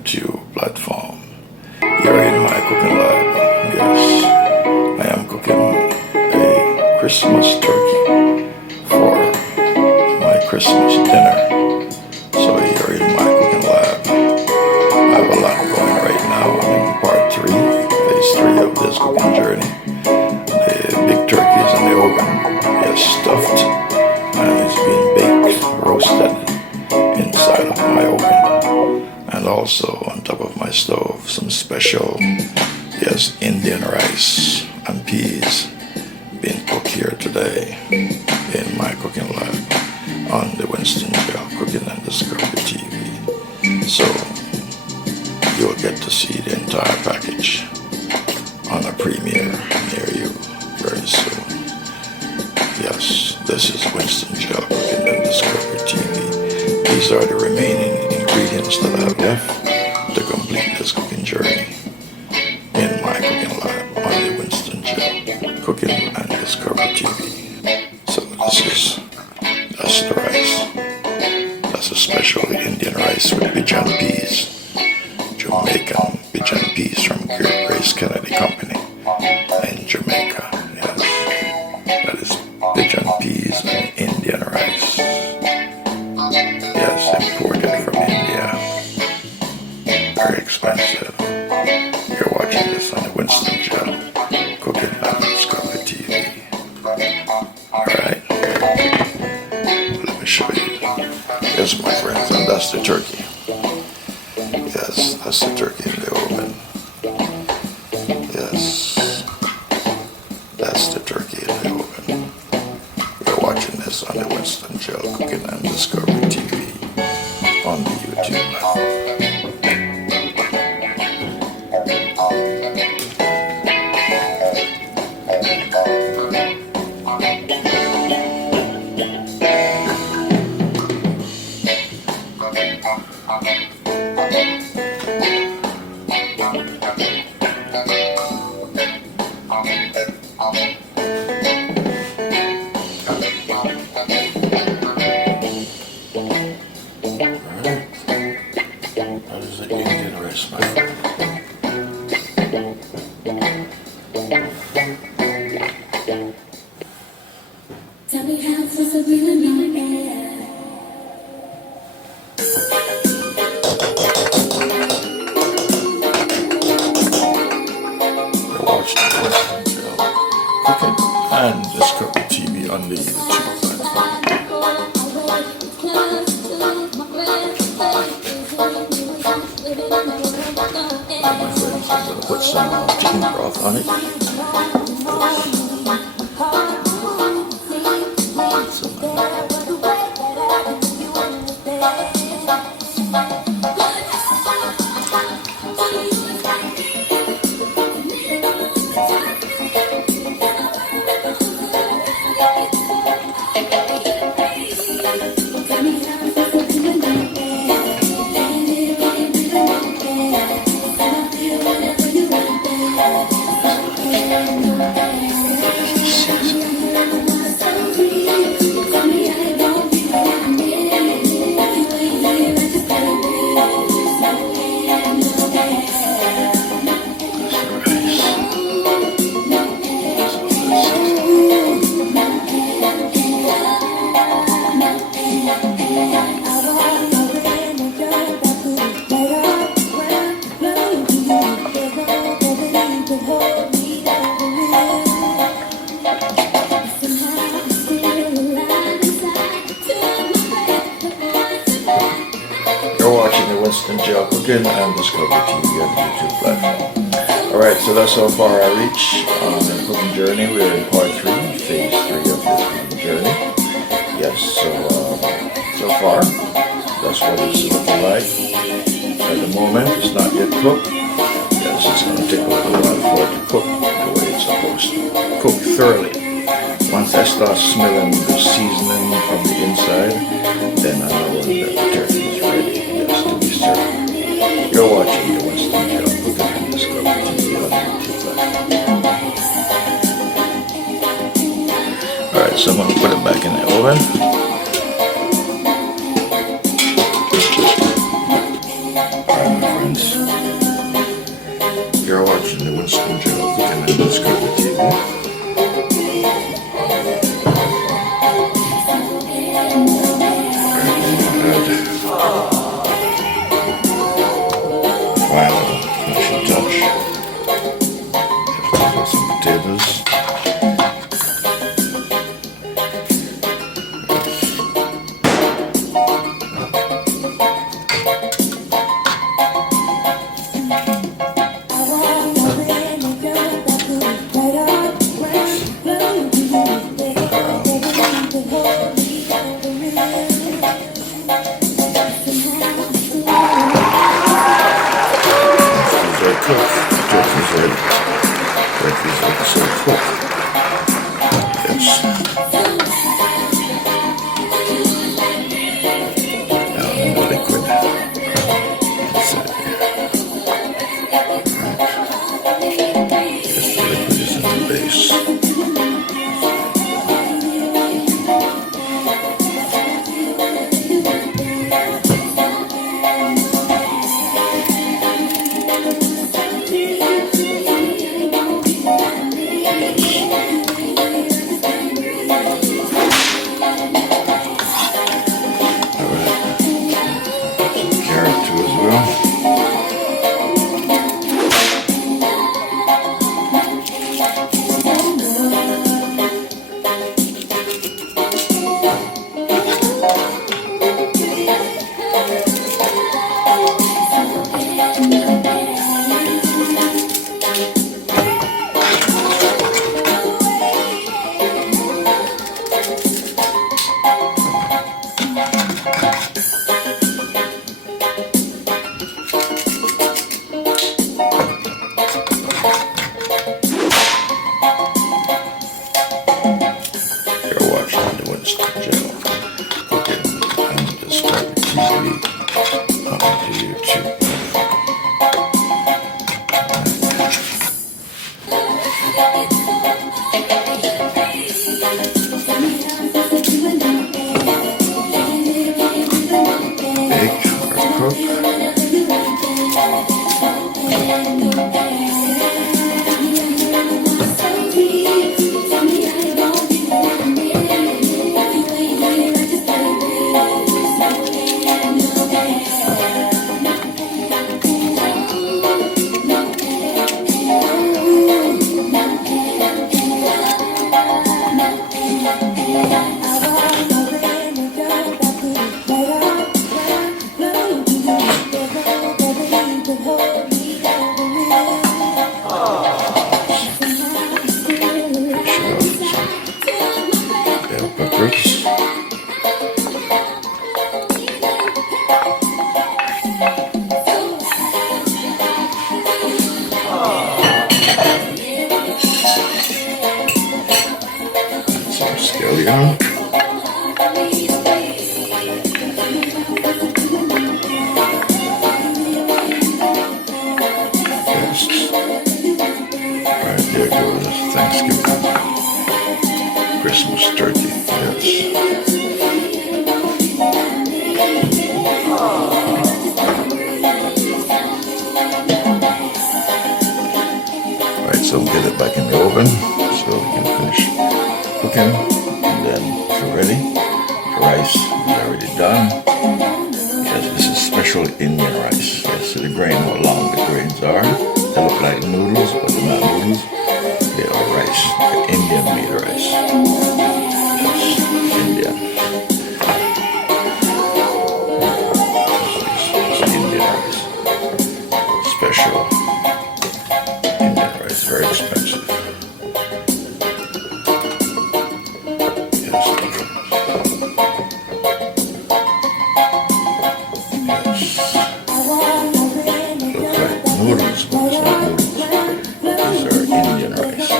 YouTube platform. Here in my cooking lab, yes, I am cooking a Christmas turkey for my Christmas dinner. So here in my cooking lab, I have a lot going right now. I'm in part 3, phase 3 of this cooking journey. The big turkey is in the oven, yes, stuffed, and it's being baked, roasted inside of my oven. And also on top of my stove, some special, yes, Indian rice and peas being cooked here today in my cooking lab on the Winston GeL Cooking and Discovery TV. So you'll get to see the entire package on a premiere near you very soon. Yes, this is Winston GeL Cooking and Discovery TV. These are the remaining ingredients that I have left to complete this cooking journey in my cooking lab on the Winston GeL Cooking and Discovery TV. So that's the rice. That's a special Indian rice with pigeon peas, Jamaican pigeon peas from Grace Kennedy Company in Jamaica. Yes, that is pigeon peas and Indian rice. Yes, imported from India. Very expensive. You're watching this on the Winston GeL Cooking and Discovery TV. Alright. Let me show you. Yes, my friends, and that's the turkey. Yes, that's the turkey in the oven. Yes, that's the turkey in the oven. You're watching this on the Winston GeL Cooking and Discovery TV on the YouTube platform. That is the Indian rice, my friend. Tell me how close I really know that. You're watching Winston GeL Cooking and Discovery TV on the YouTube platform. My friends, I'm going to put some chicken broth on it. You're watching the Winston GeL Cooking and Discovery TV on the YouTube platform. Alright, so that's how far I reach on the cooking journey. We're in part 3, phase 3 of this cooking journey. Yes, so far, that's what it's looking like. At the moment, it's not yet cooked. Yes, it's going to take a little while for it to cook the way it's supposed to. Cook thoroughly. Once I start smelling the seasoning from the inside, then I know that the turkey is ready. Yes, to be served. You're watching the Winston GeL Cooking and Discovery TV on YouTube platform. Alright, so I'm going to put it back in the oven. Alright. friends. You're watching the Winston GeL cooking and discovery TV. Final finishing touch. Have to put some potatoes. Turkey's ready. Turkey's ready to cook. Yes. Now in the liquid. That's it. Right. Yes, the liquid is in the base. Scallion. Yes. Right, there goes Thanksgiving. Christmas turkey. Yes. Alright, so we'll get it back in the oven so we can finish cooking. And then if you're ready, the rice is already done. Yes, this is special Indian rice. Yes, see the grain, how long the grains are. They look like noodles, but they're not noodles. They are rice, Indian made rice. Yes, Indian. It's Indian rice. Special Indian rice, very expensive. Noodles, but it's not noodles. These are Indian rice.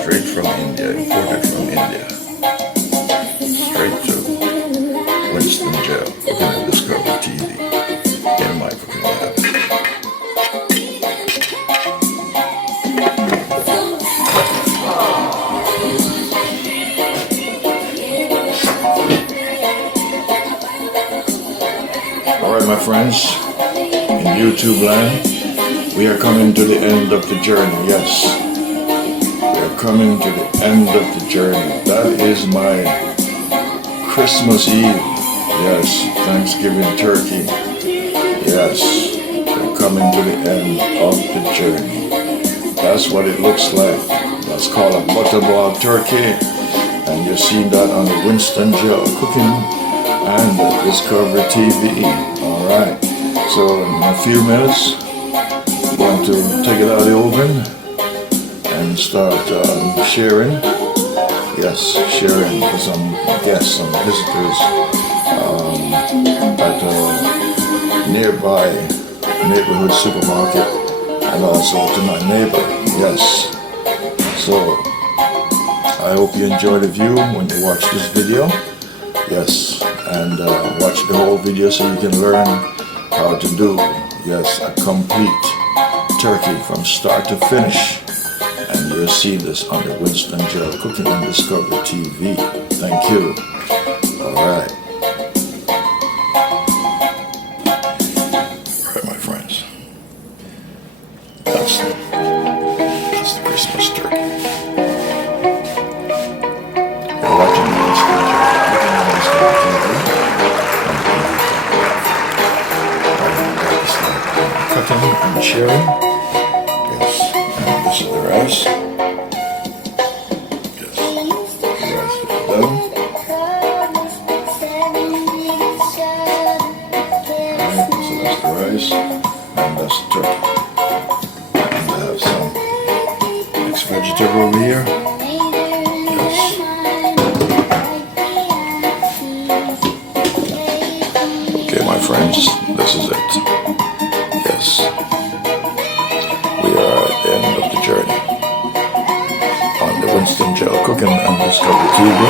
Straight from India, imported from India. Straight to Winston GeL, cooking and discovery TV. In my cooking lab. Alright, my friends. YouTube land. We are coming to the end of the journey, yes. We are coming to the end of the journey. That is my Christmas Eve. Yes, Thanksgiving turkey. Yes, we're coming to the end of the journey. That's what it looks like. That's called a butterball turkey. And you've seen that on the Winston GeL Cooking and the Discovery TV. Alright, so in a few minutes, I'm going to take it out of the oven and start sharing. Yes, sharing for some guests, some visitors at a nearby neighborhood supermarket, and also to my neighbor. Yes, so I hope you enjoy the view when you watch this video. Yes, and watch the whole video so you can learn how to do, yes, a complete turkey from start to finish. And you'll see this on the Winston GeL Cooking and Discovery TV. Thank you. Alright. Alright, my friends. That's the Christmas turkey. You're watching the Winston GeL Cooking and Discovery TV. Cutting and sharing. Yes. And this is the rice. Yes. The rice is done. Alright, so that's the rice. And that's the turkey. And I have some mixed vegetable over here. Yes. Okay, my friends, this is it. Yes. We are at the end of the journey on the Winston GeL Cooking and Discovery TV.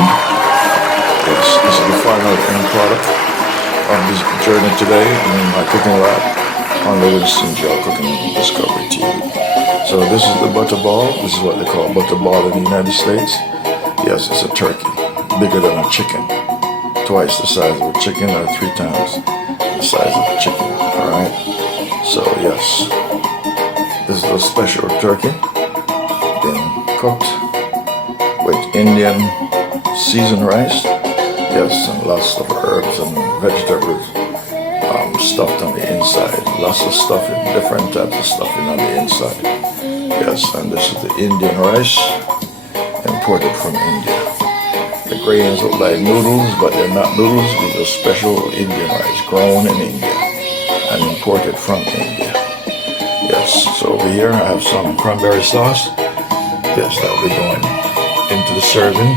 Yes, this is the final end product of this journey today in my cooking lab on the Winston GeL Cooking and Discovery TV. So this is the butterball. This is what they call butterball in the United States. Yes, it's a turkey, bigger than a chicken. Twice the size of a chicken or 3 times the size of a chicken. Alright? So yes, this is a special turkey being cooked with Indian seasoned rice. Yes, and lots of herbs and vegetables stuffed on the inside. Lots of stuffing, different types of stuffing on the inside. Yes, and this is the Indian rice imported from India. The grains look like noodles, but they're not noodles. These are special Indian rice grown in India and imported from India. Yes, so over here I have some cranberry sauce. Yes, that will be going into the serving.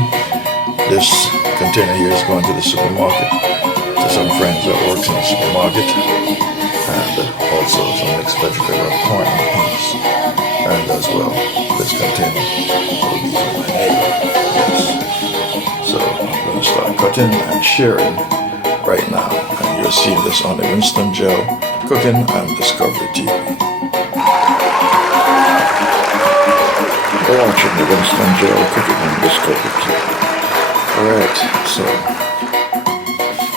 This container here is going to the supermarket, to some friends that works in the supermarket, and also some mixed vegetable, corn and peas. And as well, this container will be for my neighbor. Yes. So I'm going to start cutting and sharing right now, and you'll see this on the Winston GeL Cooking and Discovery TV. You're watching the Winston GeL Cooking and Discovery TV. Alright, so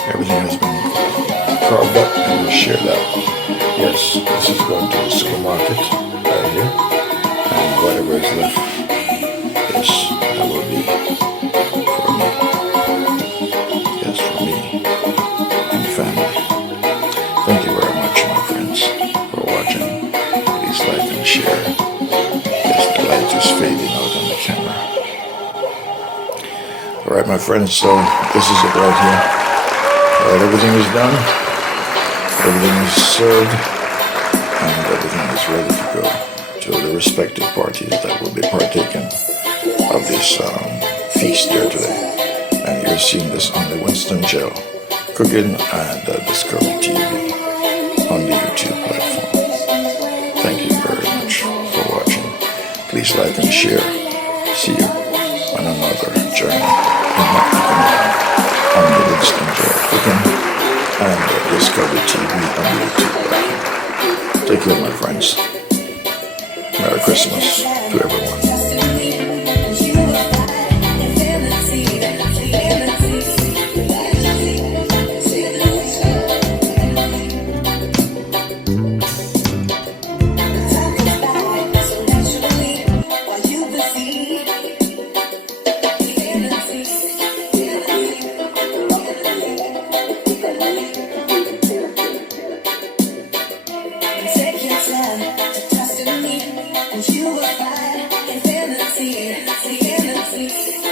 everything has been carved up and we'll share that. Yes, this is going to the supermarket right here, and whatever is left, yes, that will be for me. Yes, for me and family. Thank you very much, my friends, for watching. Please like and share. Yes, the light is fading out on the camera. Alright, my friends, so this is it right here. Alright, everything is done. Everything is served. And everything is ready to go to the respective parties that will be partaking of this feast here today. And you're seeing this on the Winston GeL Cooking and Discovery TV on the YouTube platform. Thank you very much for watching. Please like and share. See you on another journey in my cooking on the Winston GeL Cooking and Discovery TV on the YouTube platform. Take care, my friends. Merry Christmas to everyone. Take your time to trust in me, and you will find infinity, infinity.